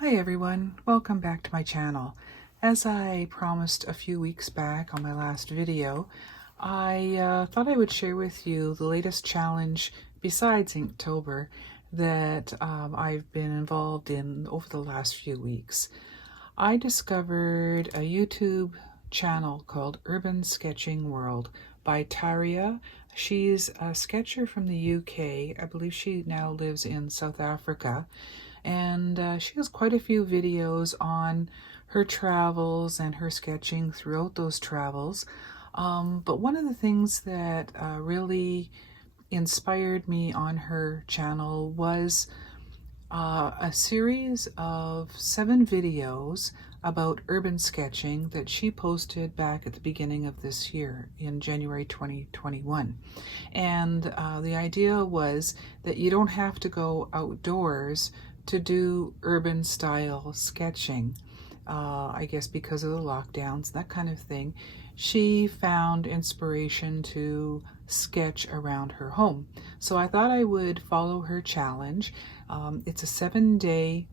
Hi everyone, welcome back to my channel. As I promised a few weeks back on my last video, I thought I would share with you the latest challenge besides Inktober that I've been involved in over the last few weeks. I discovered a YouTube channel called Urban Sketching World by Taria. She's a sketcher from the UK. I believe she now lives in South Africa. And she has quite a few videos on her travels and her sketching throughout those travels. But one of the things that really inspired me on her channel was a series of 7 videos about urban sketching that she posted back at the beginning of this year in January 2021. And the idea was that you don't have to go outdoors to do urban style sketching. I guess because of the lockdowns, that kind of thing. She found inspiration to sketch around her home. So I thought I would follow her challenge. It's a 7-day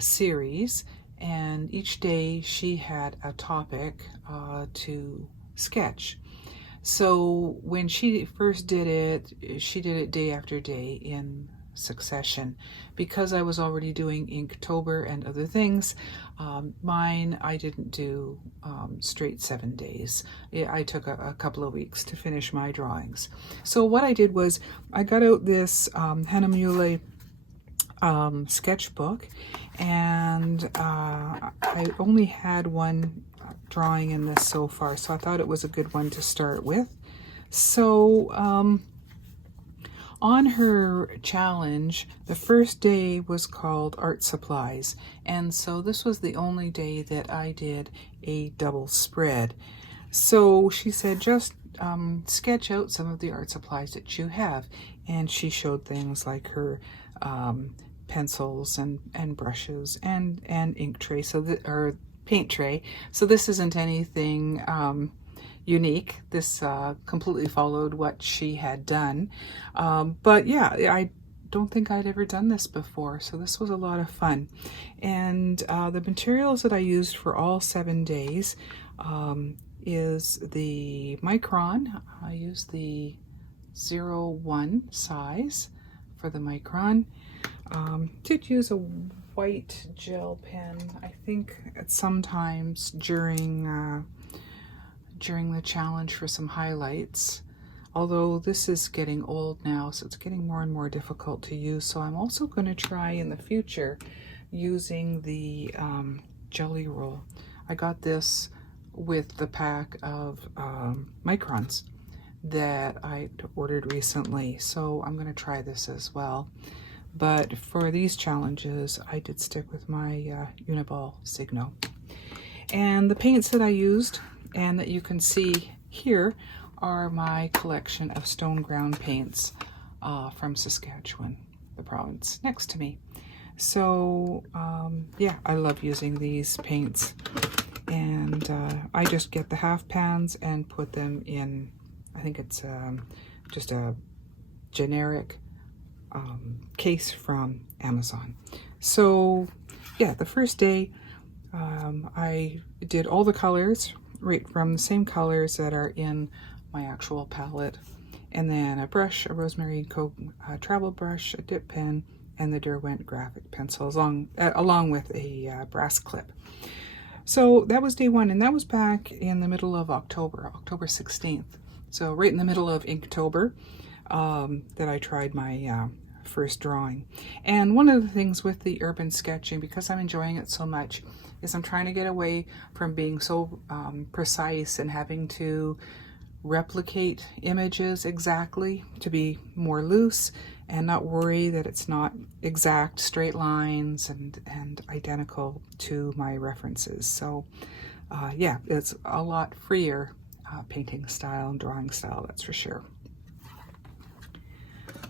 series, and each day she had a topic to sketch. So when she first did it, she did it day after day in succession. Because I was already doing Inktober and other things, mine I didn't do straight 7 days. I took a couple of weeks to finish my drawings. So what I did was I got out this Hahnemühle sketchbook, and I only had one drawing in this so far, so I thought it was a good one to start with. So on her challenge, the first day was called Art Supplies, and so this was the only day that I did a double spread. So she said, just sketch out some of the art supplies that you have, and she showed things like her pencils and brushes and ink tray, or paint tray. So this isn't anything unique. This completely followed what she had done. But yeah, I don't think I'd ever done this before, so this was a lot of fun. And the materials that I used for all 7 days is the Micron. I used the 01 size for the Micron. Did use a white gel pen, I think at sometimes during the challenge for some highlights, although this is getting old now, so it's getting more and more difficult to use. So I'm also going to try in the future using the jelly roll. I got this with the pack of Microns that I ordered recently, so I'm going to try this as well. But for these challenges, I did stick with my Uniball Signo. And the paints that I used and that you can see here are my collection of stone ground paints from Saskatchewan, the province next to me. So yeah, I love using these paints, and I just get the half pans and put them in, I think it's just a generic case from Amazon. So yeah, the first day I did all the colors right from the same colors that are in my actual palette, and then a brush, a Rosemary & Co travel brush, a dip pen, and the Derwent graphic pencils along with a brass clip. So that was day 1, and that was back in the middle of October 16th. So right in the middle of Inktober that I tried my first drawing. And one of the things with the urban sketching, because I'm enjoying it so much, is I'm trying to get away from being so precise and having to replicate images exactly, to be more loose and not worry that it's not exact straight lines and identical to my references. So yeah, it's a lot freer painting style and drawing style, that's for sure.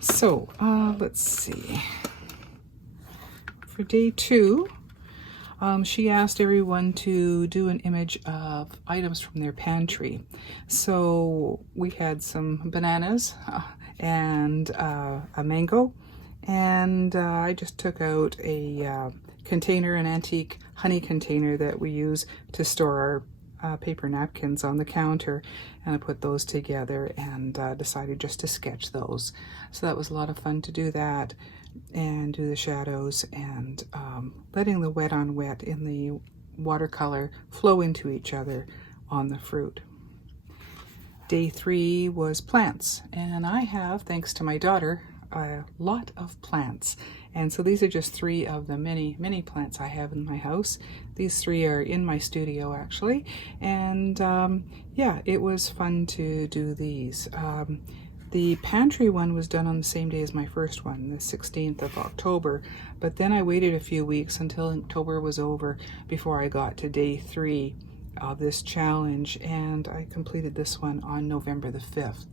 So let's see. For day 2, she asked everyone to do an image of items from their pantry. So we had some bananas and a mango And I just took out a container, an antique honey container that we use to store our paper napkins on the counter, and I put those together and decided just to sketch those. So that was a lot of fun to do that and do the shadows and letting the wet on wet in the watercolor flow into each other on the fruit. Day 3 was plants, and I have, thanks to my daughter, a lot of plants. And so these are just 3 of the many plants I have in my house. These 3 are in my studio actually, and yeah, it was fun to do these. The pantry one was done on the same day as my first one, the 16th of October, but then I waited a few weeks until October was over before I got to day 3 of this challenge, and I completed this one on November the 5th.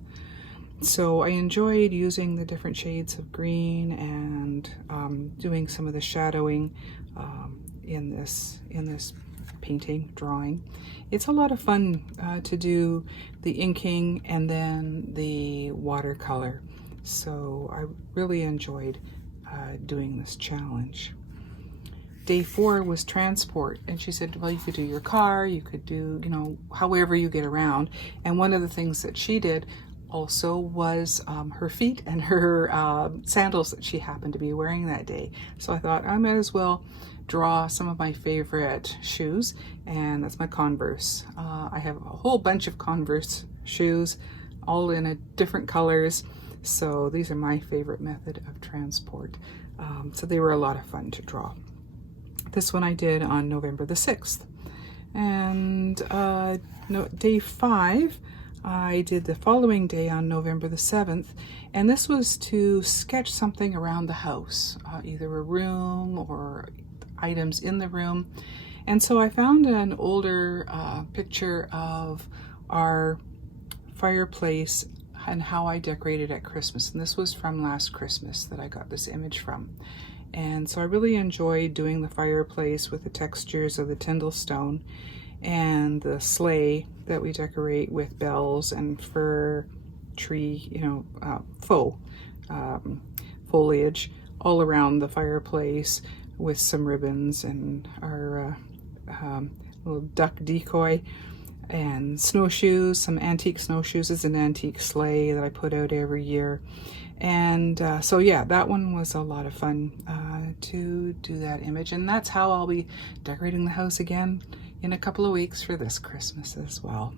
So I enjoyed using the different shades of green and doing some of the shadowing in this painting, drawing. It's a lot of fun to do the inking and then the watercolor. So I really enjoyed doing this challenge. Day 4 was transport, and she said, well, you could do your car, you could do, however you get around. And one of the things that she did also was her feet and her sandals that she happened to be wearing that day. So I thought I might as well draw some of my favorite shoes, and that's my Converse. I have a whole bunch of Converse shoes, all in different colors. So these are my favorite method of transport. So they were a lot of fun to draw. This one I did on November the 6th. And day 5, I did the following day on November the 7th, and this was to sketch something around the house, either a room or items in the room. And so I found an older picture of our fireplace and how I decorated at Christmas, and this was from last Christmas that I got this image from. And so I really enjoyed doing the fireplace with the textures of the Tyndall stone and the sleigh that we decorate with bells and fir tree, faux foliage all around the fireplace with some ribbons and our little duck decoy and snowshoes, some antique snowshoes. Is an antique sleigh that I put out every year. And so yeah, that one was a lot of fun to do that image, and that's how I'll be decorating the house again in a couple of weeks for this Christmas as well.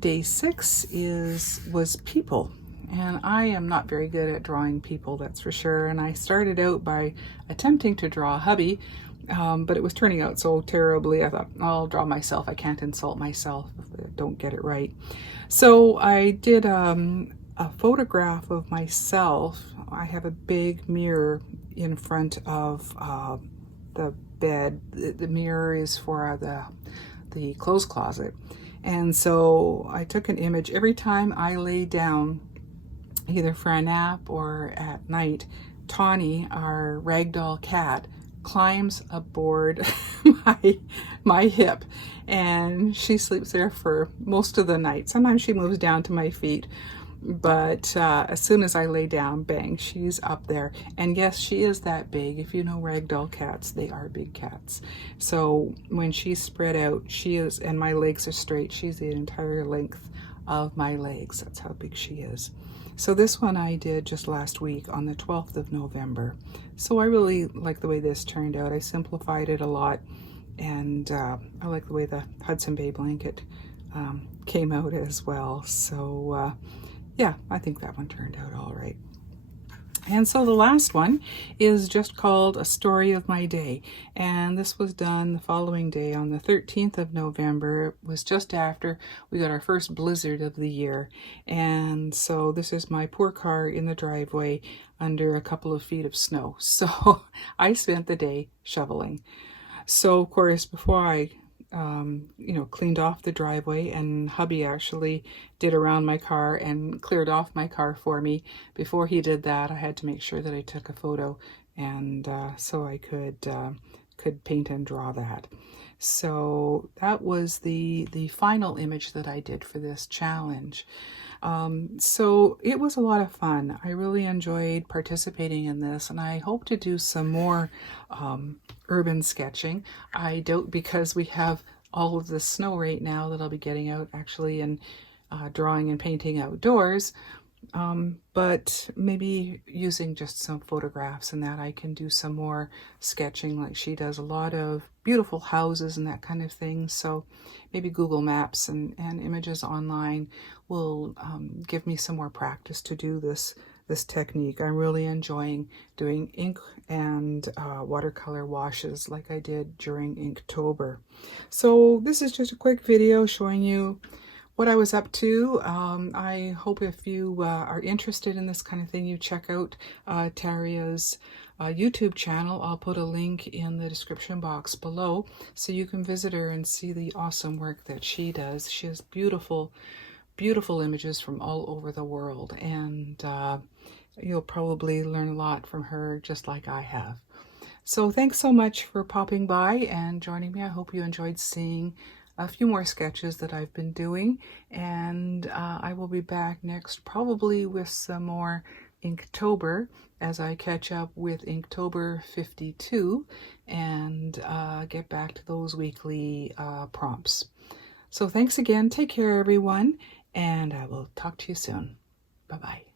Day 6 was people, and I am not very good at drawing people, that's for sure. And I started out by attempting to draw a hubby, but it was turning out so terribly. I thought, I'll draw myself. I can't insult myself if I don't get it right. So I did a photograph of myself. I have a big mirror in front of the bed. The mirror is for the clothes closet. And so I took an image every time I lay down, either for a nap or at night. Tawny, our ragdoll cat, climbs aboard my hip, and she sleeps there for most of the night. Sometimes she moves down to my feet, but as soon as I lay down, bang, she's up there. And yes, she is that big. If you know ragdoll cats, they are big cats. So when she's spread out, she is, and my legs are straight, she's the entire length of my legs. That's how big she is. So this one I did just last week on the 12th of November. So I really like the way this turned out. I simplified it a lot, and I like the way the Hudson Bay blanket came out as well. So yeah, I think that one turned out all right. And so the last one is just called A Story of My Day. And this was done the following day on the 13th of November. It was just after we got our first blizzard of the year. And so this is my poor car in the driveway under a couple of feet of snow. So I spent the day shoveling. So of course, before I cleaned off the driveway, and hubby actually did around my car and cleared off my car for me. Before he did that, I had to make sure that I took a photo, and so I could paint and draw that. So that was the final image that I did for this challenge. So it was a lot of fun. I really enjoyed participating in this, and I hope to do some more urban sketching. I don't, because we have all of the snow right now, that I'll be getting out actually and drawing and painting outdoors. But maybe using just some photographs and that I can do some more sketching, like she does a lot of beautiful houses and that kind of thing. So maybe Google Maps and images online will give me some more practice to do this technique. I'm really enjoying doing ink and watercolor washes like I did during Inktober. So this is just a quick video showing you what I was up to. I hope if you are interested in this kind of thing, you check out Taria's YouTube channel. I'll put a link in the description box below so you can visit her and see the awesome work that she does. She has beautiful, beautiful images from all over the world, and you'll probably learn a lot from her just like I have. So thanks so much for popping by and joining me. I hope you enjoyed seeing a few more sketches that I've been doing, and I will be back next probably with some more Inktober as I catch up with Inktober 52 and get back to those weekly prompts. So thanks again. Take care, everyone, and I will talk to you soon. Bye-bye.